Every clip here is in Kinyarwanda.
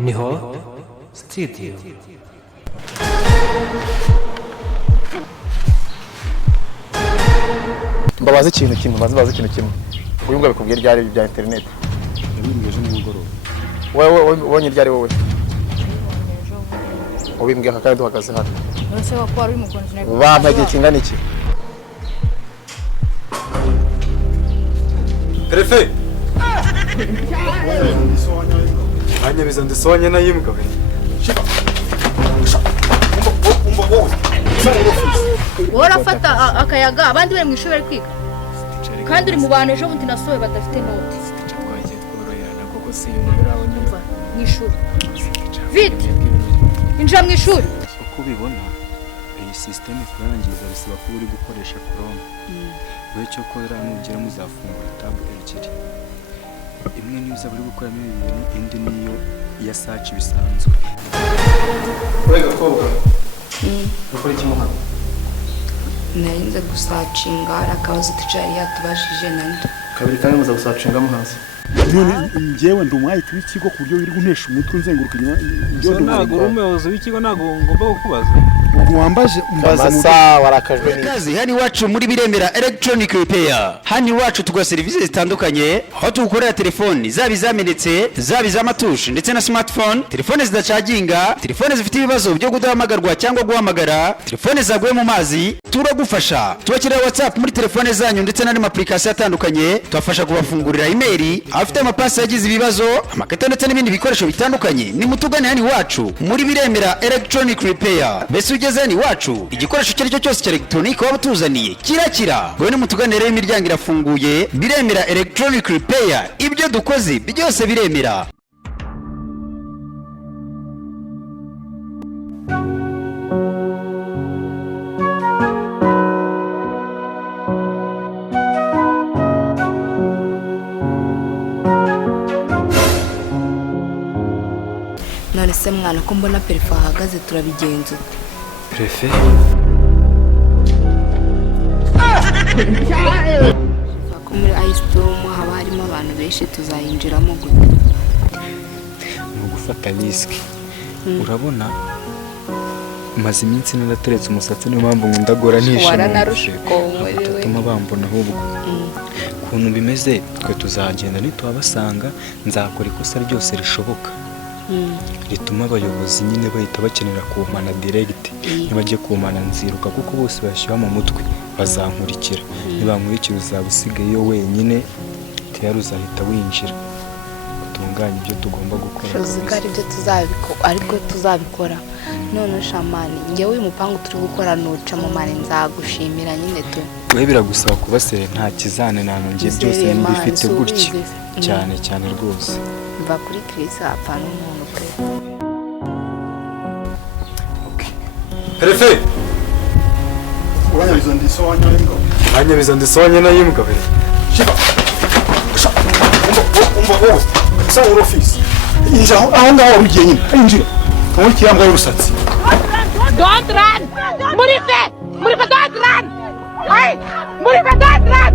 niho studio. Mbabaza ikintu kimwe. Uyu mbwa bikubwiye ryari bya internet. Yabimbeje n'umugoroba. Wowe ryari wowe? Ubimbwiye akandi duhagaze hano. Nose wakora uri mu kontinent. Bampagiye kingana iki? Prefe. Anyabiza ndisonye na yimbwa we. Worafata akayaga abandi bari mu ishuri bari kwiga. Kandi uri mu bantu ejo bundi nasohoye badafite note. Twagiye tworoherana kuko si ibintu biraho Nyumva mu ishuri. Vite. Injira mu ishuri. Uko ubibona iyi system kurangiza bisaba ko uri gukoresha Chrome. Wewe cyo kora nugera muzafungura tab ebyiri. Imwe niyo uzaba uri gukoramo ibintu indi niyo ya search bisanzwe. Wega koga. Ukora iki muhano? Narinze gusacinga akabazo tujari yatubashije nandi. Kabiri kandi muza gusacinga muhanzi. None ngewe ndumwaye tub'ikigo ku buryo biri guntesha umutwe nzenguruka inyuma ibyo Ntago umuyobozi w'ikigo ntago ngomba kukubaza. wambaje mbaza Masa warakajwe ni. Kazi hani wacu muri biremera electronic repair. Hani wacu tugwa serivisi zitandukanye aho tugukorera telefoni zaba izamenetse zaba iz'amatushe ndetse na smartphone, telefone zidacaginga, telefone zifite ibibazo byo kudahamagarwa cyangwa guhamagara, telefone zaguye mu mazi, turagufasha. Tubakirira WhatsApp muri telefone zanyu ndetse n'andi application atandukanye, tubafasha kubafungurira email, afite amapasi yagize ibibazo, amakata ndetse n'ibindi bikoresho bitandukanye. Ni mutugane hani wacu muri biremera electronic repair. Bese ugeze hani wacu igikoresho cyari cyo cyose cya electronic waba tuzaniye kirakira. Wowe n'umutuganire imiryango irafunguye. Biremera electronic repair, ibyo dukoze byose biremera. None se mwana ko mbona perifa ahagaze turabigenza. Prefe. Ko muri ice storm haba harimo abantu benshi tuzayinjiramo gute? Ni ugufata risk. Urabona maze iminsi narateretse umusatsi niyo mpamvu nkundagora nishimye. Bitatuma bambona ahubwo. Kuntu bimeze twe tuzagenda nitwabasanga nzakora ikosa ryose rishoboka. Rituma abayobozi nyine bahita bakenera kumana direct. Nibajye kumana nziruka kuko bose bashyira mu mutwe bazankurikira. Nibankurikira uzabusigaye wenyine tiyari uzahita winjira. Tunganya ibyo tugomba gukora. Uzikari byo tuzabikora ariko tuzabikora. None shamani ngewe uyu mupangu turi gukora nuca mu mane nzagushimira nyine tu. Wewe biragusaba kubasere nta kizane nanonge byose mbifite gutya cyane rwose. Mva kuri Chris apfa n'umuntu pe. Okay. Prefe. Wanyabiza ndisonye na yimbwa we. Shiba. Umba. Sa office. Inja aho ngaho ugiye nyine. Injira. Kamwe kirambwa y'urusatsi. Don't run! Murife! Don't run! Hey! Murife, don't run!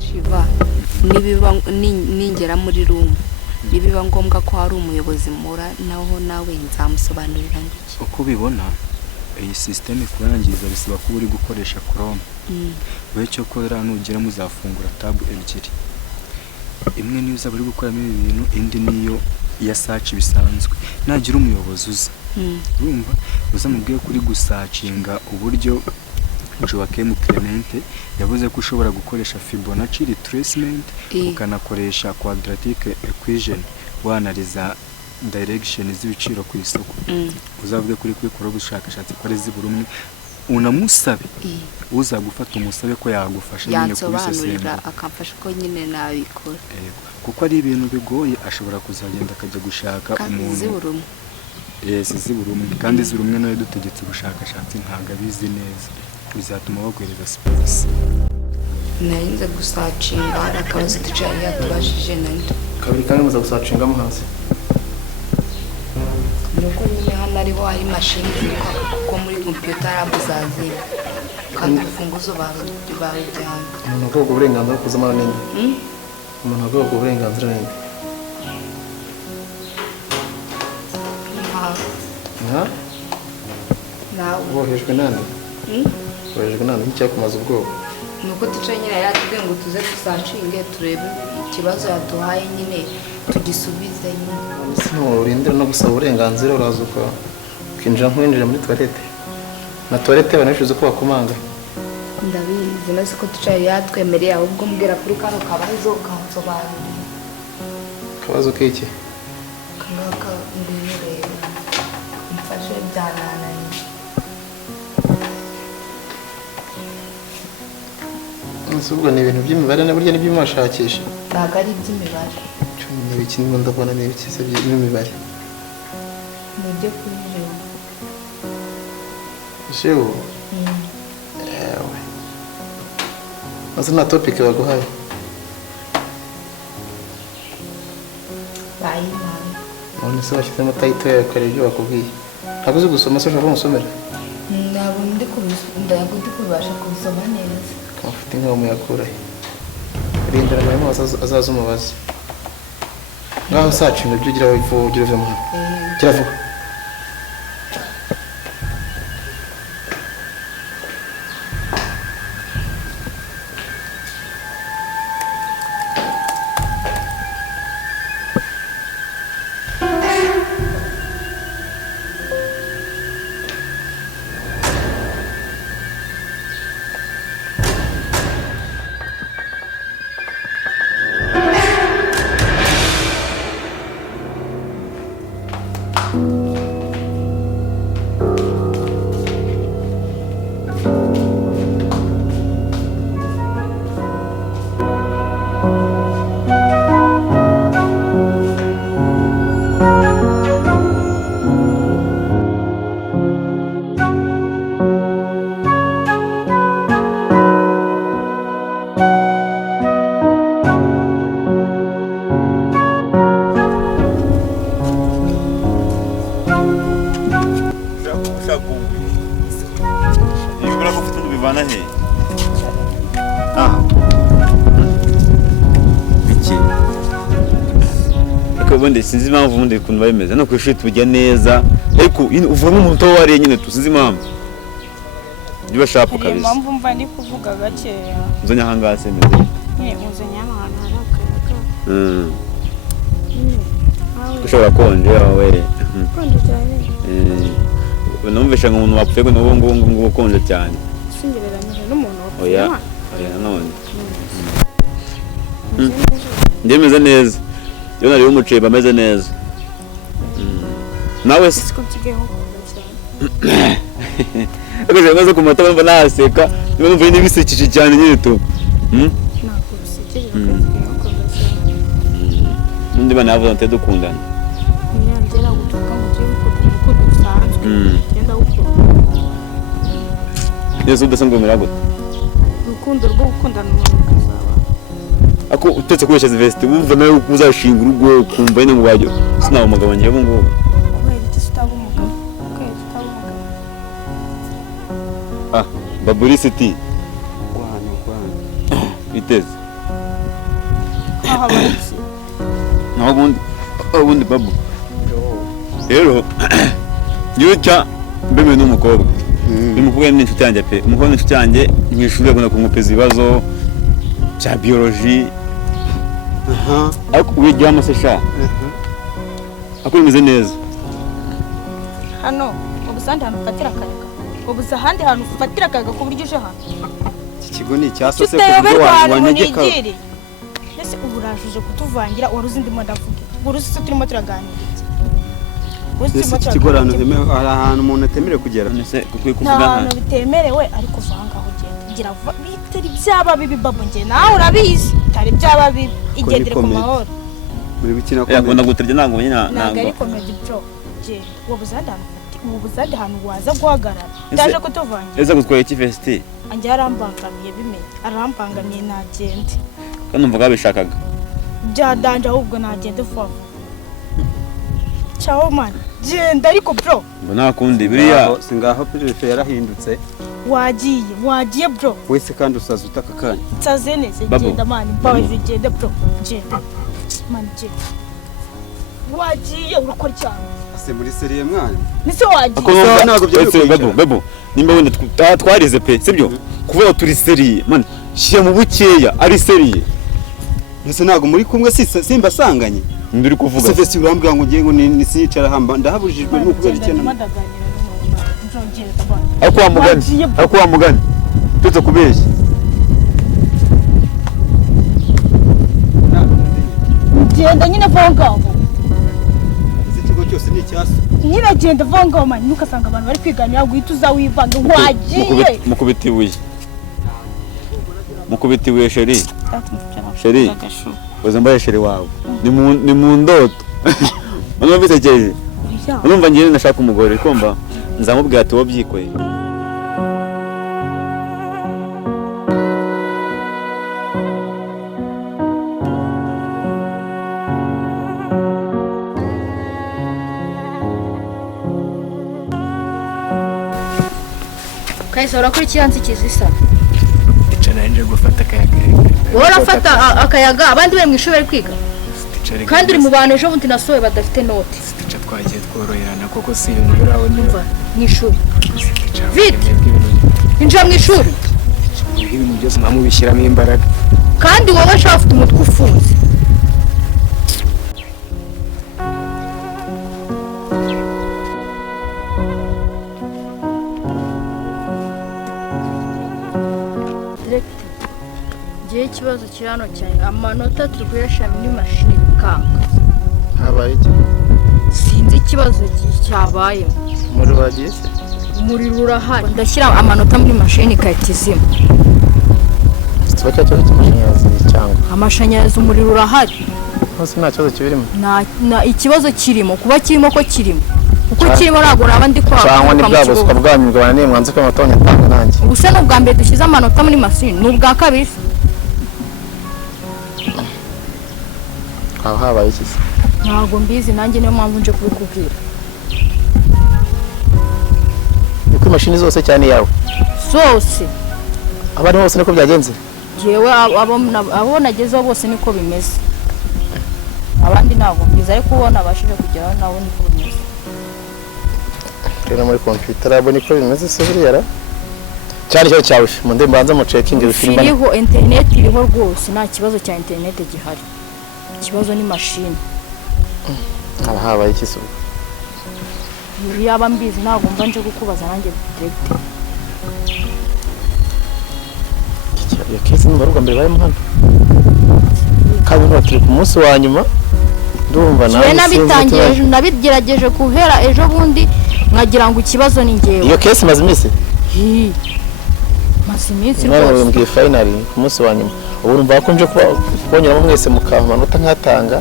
Shiva nibiba ningera muri room nibiba ngombwa ko hari umuyobozi mura naho nawe nzamusobanurira ngiki. Uko ubibona iyi system kurangiza bisaba ko uri gukoresha Chrome. Wewe cyo kora nugera muzafungura tab ebyiri. imwe niyo uzaba uri gukoramo ibi bintu indi niyo iya search bisanzwe nagira umuyobozi uza urumva uzamubwiye kuri gusacinga uburyo Joachim Clemente yavuze ko ushobora gukoresha Fibonacci retracement ukanakoresha quadratic equation wanariza direction z'ibiciro ku isoko uzavuge kuri kwikora ubushakashatsi ko ari zibura umwe unamusabe uza gufata umusabe ko yagufasha nyine kubisesengura akamfasha ko nyine nabikora kuko ari ibintu bigoye ashobora kuzagenda akajya gushaka umuntu ziburumwe ziburumwe kandi zirumwe nawe dutegetse ubushakashatsi ntago abizi neza bizatuma bagwereza space narinze gusacinga akabazo tucaye yatubashije nande kabiri kandi muza gusacinga mu hasi nuko nyine hano ariho hari machine ko muri computer lab zaziba kandi ufunguzo babijyana umuntu agomba uburenganzira bwo kuzamara ninde umuntu agomba uburenganzira ninde nawe wohejwe nande wohejwe nande n'icyakumaza ubwoba nuko tucaye nyine yatubwiye ngo tuze dusacinge turebe ikibazo yaduhaye nyine tugisubize nyine urindira no gusaba uburenganzira uraza ukinjira nk'uwinjira muri toilette na toilette banashize ko bakomanga ndabizi nasi ko tucaye yatwemereye ahubwo mbwira kuri kano kabazo kansobanurira kabazo k'iki kangaka ndinure mfashe byanananye ubwo ni ibintu by'imibare na burya n'ibyo mwashakisha ntabwo ari iby'imibare ni ibiki ndimo ndabona ni ibiki se by'imibare ni ibyo kuri jewe ewe maze nta topic baguhaye bayimana none se washyizemo tayito yawe ukareba ibyo bakubwiye ntabwo uzi gusoma se ushobora kumusomera ntabwo ndi kubibasha kubisoma neza ufite inkomo yakurahe urindira mwarimu azaza umubaze ngaho sacinga ibyo ugira ugira uve mu hano gira vuba ubundi sinzi impamvu ubundi ukuntu bimeze no kwishuri tujya neza ariko uvamo umuntu wariye nyine tusinzi impamvu niba shapu kabisa impamvu mba ndi kuvuga gakeya uzanya hangaha se meze uzanya ahantu hari akayaga ushobora konje wowe konje cyane numvisha ngo umuntu wapfuye ngo ngo konje cyane singereranyije n'umuntu wapfuye oya none ndemeze neza yo nari umuciye bameze neza nawe se ko nsigaye nkukunda cyane akaje maze kumata bamba naseka niba numva nibisekije cyane nyine to ntabwo bisekeje nkukunda cyane ndi bana yavuze ante dukundana nyangera gutuka mu gihe uko dusanzwe genda gukunda yesu udasanzwe mirago urukundo rwo gukundana umuntu kazaba ako utetse kwesha veste wumva nawe uzashinga urugo kumva nyine mu bajyo sinawo mugabo ngiye ngo Baburisiti biteze ubundi babu rero nyuca mbeme n'umukobwa umukobwa ni inshuti yanjye pe umukobwa ni inshuti yanjye mwishuri agomba kumupeza ibibazo bya biology ariko wigiramo se sha ako bimeze neza hano ubusandi hano ufatira akayaga ubuze ahandi hantu ufatira akayaga ku buryo uje hano iki kigo ni icyaso se kuburyo wanegeka ese uburajuje kutuvangira waruzi ndimo ndavuga uruzi se turimo turaganira iki kigo rano hari ahantu umuntu atemerewe kugera ese kukwiye kuvuga nta bitemerewe ariko vanga aho ugenda gira bitari byaba bibi babo nge nawe urabizi tari byaba bibi igendere ku mahoro muri bikina ko yakunda guterya ntango menye ntabwo ari comedy bro je wabuzade hano waza guhagarara ndaje kutuvangira ese gutwaye iki festi anje arambangamiye bimenye arambangamiye nagende kandi umvuga bishakaga byadanje ahubwo nagende vuba ciao man genda ariko bro mbona kundi biriya singaho prefe yarahindutse wagiye bro wese kandi usaza utaka kanya tsazeneze genda man bawe genda bro genda man genda wagiye urakora cyane ase muri serie mwana nise wagiye ntabwo byo bebo nimba wenda twarize pe sibyo kuvuga turi serie man shiye mu bukeya ari serie nese ntabwo muri kumwe simba sanganye nduri kuvuga se festi urambwira ngo ngiye ngo ni sicara hamba ndahabujijwe no kubera ikintu ako wa mugani tuze kubeshya genda nyine vongaho ikigo cyose ni icyaso nyine genda vongaho man nukasanga abantu bari kwiganira guhita uzawivanga wagiye mukubitiwe sheri uza mbaye sheri wawe ni mu ndoto none bisekeje urumva ngiye nashaka umugore komba nzamubwira ati wo byikoye Kaisa urakora ikiyanzi kizisa icana nje gufata akayaga urafata akayaga abandi bari mu ishuri bari kwiga kandi uri mu bantu ejo bundi nasohoye badafite note sitica twagiye tworoherana koko si ibintu biraho nyumva mu ishuri vite injira mu ishuri ibintu byose mwamubishyiramo imbaraga kandi wowe ushaka ufite umutwe ufunze ikibazo kirano cyane amanota turi kuyashira muri mashini bikanga habaye iki sinzi ikibazo cyabaye muri wagiye umuriro urahari ndashyira amanota muri mashini kayitizima twaka cyo cy'amashanyarazi cyangwa amashanyarazi umuriro urahari hose nta kibazo kibirimo na ikibazo kirimo kuba kirimo ko kirimo uko kirimo ntabwo naba ndi kwa cyangwa ni bwa buswa bwanyu bwana ni mwanze ko amanota nyatanga nanjye ubuse n'ubwa mbere dushyize amanota muri mashini n'ubwa kabiri aho habaye iki ntabwo mbizi nanjye niyo mpamvu nje kubikubwira uko imashini zose cyane yawe zose abari bose niko byagenze jewe abo nagezeho bose niko bimeze abandi ntabwo mbizi ariko ubona abashije kugeraho nawe niko bimeze rero muri computer abo niko bimeze se buriya cyane cyo cyawe mu ndembe banza mu checking bifirima iriho internet iriho rwose nta kibazo cya internet gihari ikibazo ni mashini habaye iki se yaba mbizi ntabwo mva nje kukubaza nanjye direct ya kesi n'uruga mbere bari muhanda kandi batiri ku munsi wa nyuma ndumva nawe nabitangiye nabigerageje kuhera ejo bundi nkagira ngo ikibazo ni ngewe iyo kesi maze iminsi maze iminsi rwose mbwiye finally ku munsi wa nyuma ubu urumva ko nje kubonyeramo mwese mukamanota nkatanga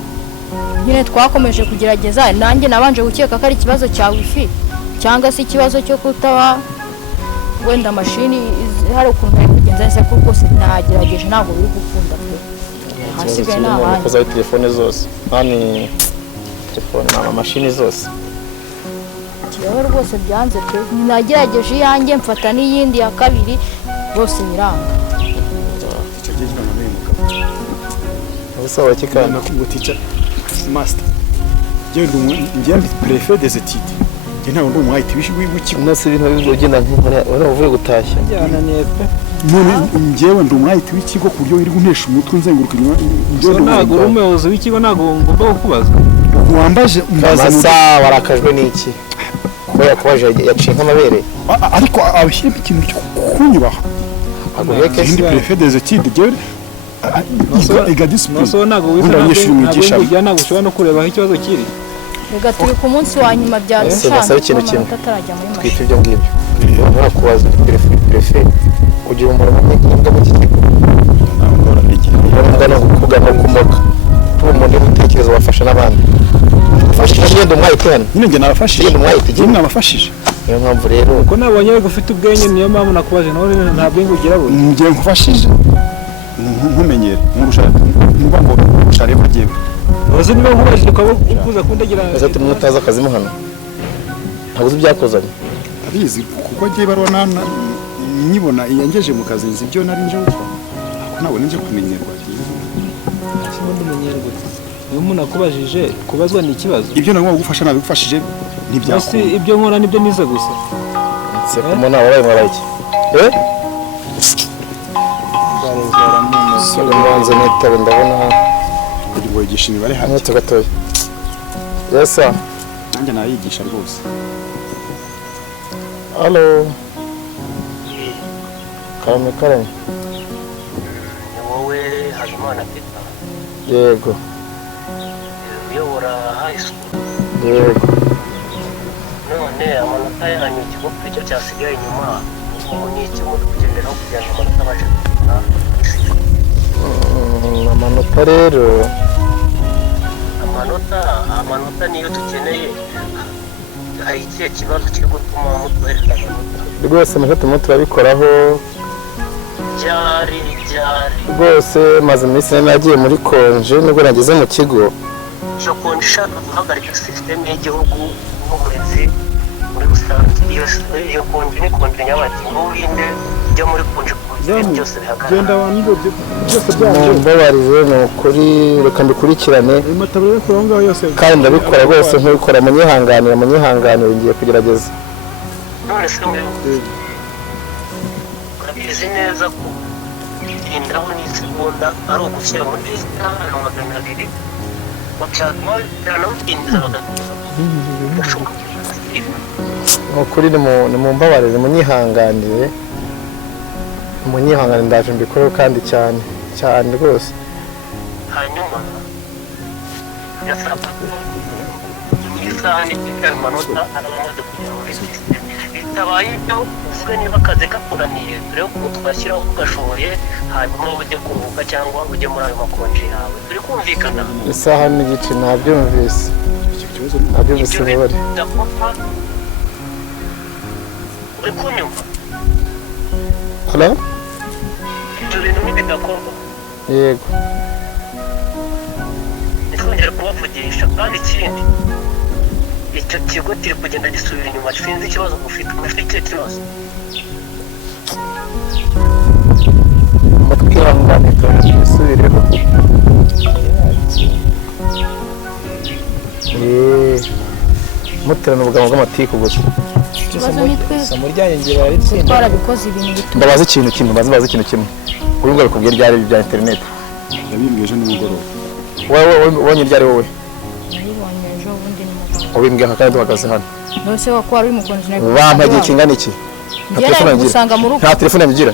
nyine twakomeje kugerageza nanjye nabanje gukeka ko ari ikibazo cya wifi cyangwa se ikibazo cyo kutaba wenda mashini hari ukuntu bari kugenza neza ko rwose nagerageje ntabwo biri gukunda pe hasigaye n'abandi kuza telefone zose nani telefone n'amashini zose kibaho rwose byanze pe nagerageje iyanjye mfata n'iyindi ya kabiri bose biranga Sawa kikana nakubutica master. Ngiye ndi préfet des études. njye ntabwo ndi umwahiti w'ikigo nase ibintu ugenda nk'umuntu uvuye gutashya byananiye pe none njyewe ndi umwahiti w'ikigo ku buryo wirirwa untesha umutwe nzenguruka inyuma ntabwo uri umuyobozi w'ikigo ntabwo ngomba kukubaza wambaje mbaza amasaha warakajwe n'iki kuba yakubaje yaciye nk'amabere ariko abashyiramo ikintu cyo kunyubaha aguheke ndi préfet des études njyewe ega discipline so ntabwo wifuza ntabwo ushobora no kureba aho ikibazo kiri rega turi ku munsi wa nyuma bya basaba ikintu kimwe twite ibyo ngibyo ntakubaza préfet kugira umurimo nk'imbwa mu kigo ntabwo kugana kumoka umuntu w'ibitekerezo wafasha n'abandi ufashe ngende umwahite hano nyine njye nabafashije ngende umwahite njye mwabafashije niyo mpamvu rero uko nabonye ko ufite ubwenge niyo mpamvu nakubaje nawe nta bwenge ugira buri njye nkufashije nkumenyere nkurusha niba ngo ushare bagiyewe uzi niba nkubajije ukaba ukuza kundagira ese ati mutaza akazi mo hano ntabwo uzi ibyakozanye abizi kuko ngiye barwa nyibona iyangeje mu kazi nzi ibyo nari nje gukora ntabwo ninje kumenyerwa kimwe ndumenyerwa iyo umuntu akubajije kubazwa ni ikibazo ibyo nagomba gufasha nabigufashije ntibyakora ibyo nkora nibyo nize gusa se kumona wabaye mwaraki Solo mwanzo nitabe ndabona kugira ngo yigishe imibare hake nto gatoya yesa nanjye nayigisha rwose Allo Karame wowe Habimana Peter yego uyobora high school yego none amanota yanyu ikigo cyo cyasigaye inyuma ni ikigo kugenderaho kugira ngo amanota abashe amanota rero amanota niyo dukeneye hari ikihe kibazo kiri gutuma mutwereka amanota rwose amanota turimo turabikoraho byari rwose maze iminsi nagiye muri konje nibwo nageze mu kigo iyo konje ishaka guhagarika sisiteme y'igihugu n'uburezi muri rusange iyo konje ni konje nyabagendwa urinde ujya muri konje byose bihagarara genda waniro byose byanje mbabarire ni ukuri reka mbikurikirane amataburo yo kuronga yose kandi ndabikora rwose nk'ubikora munyihanganire ngiye kugerageza none se urabizi neza ko indaho n'isegonda ari ugushyira muri isaha na 200 bacyatuma byanamutindiza bagatuza ukuri ni mu mbabarire munyihanganire ndaje mbikore kandi cyane rwose hanyuma yasaba isaha n'iteka amanota aramaze kugera muri sisiteme bitabaye ibyo uvuge niba akazi kakunaniye dore ko twashyiraho ugashoboye hanyuma ujye kuruhuka cyangwa ujye muri ayo makonje yawe turi kumvikana isaha n'igice ntabyumvise ntibari uri kunyumva halo ibyo bintu ntibidakorwa yego ntitwongere kubavugisha kandi ikindi icyo kigo kiri kugenda gisubira inyuma sinzi ikibazo mufite icyo kibazo twihangane tubisubireho muterana ubugabo bw'amatiku gusa ikibazo ni twese muryango ngira baritsinda twarabikoze ibintu bituma ndabaza ikintu kimwe bazi ikintu kimwe uri ngo bikubwira ryari bya internet yabimbwiye ejo nimugoroba wowe ubonye ryari wowe nabibonye ejo bundi ni mugabo ubimbwiye aka kandi duhagaze hano nose wakora uri mu kontineri bampa igihe kingana iki nta telefone ngira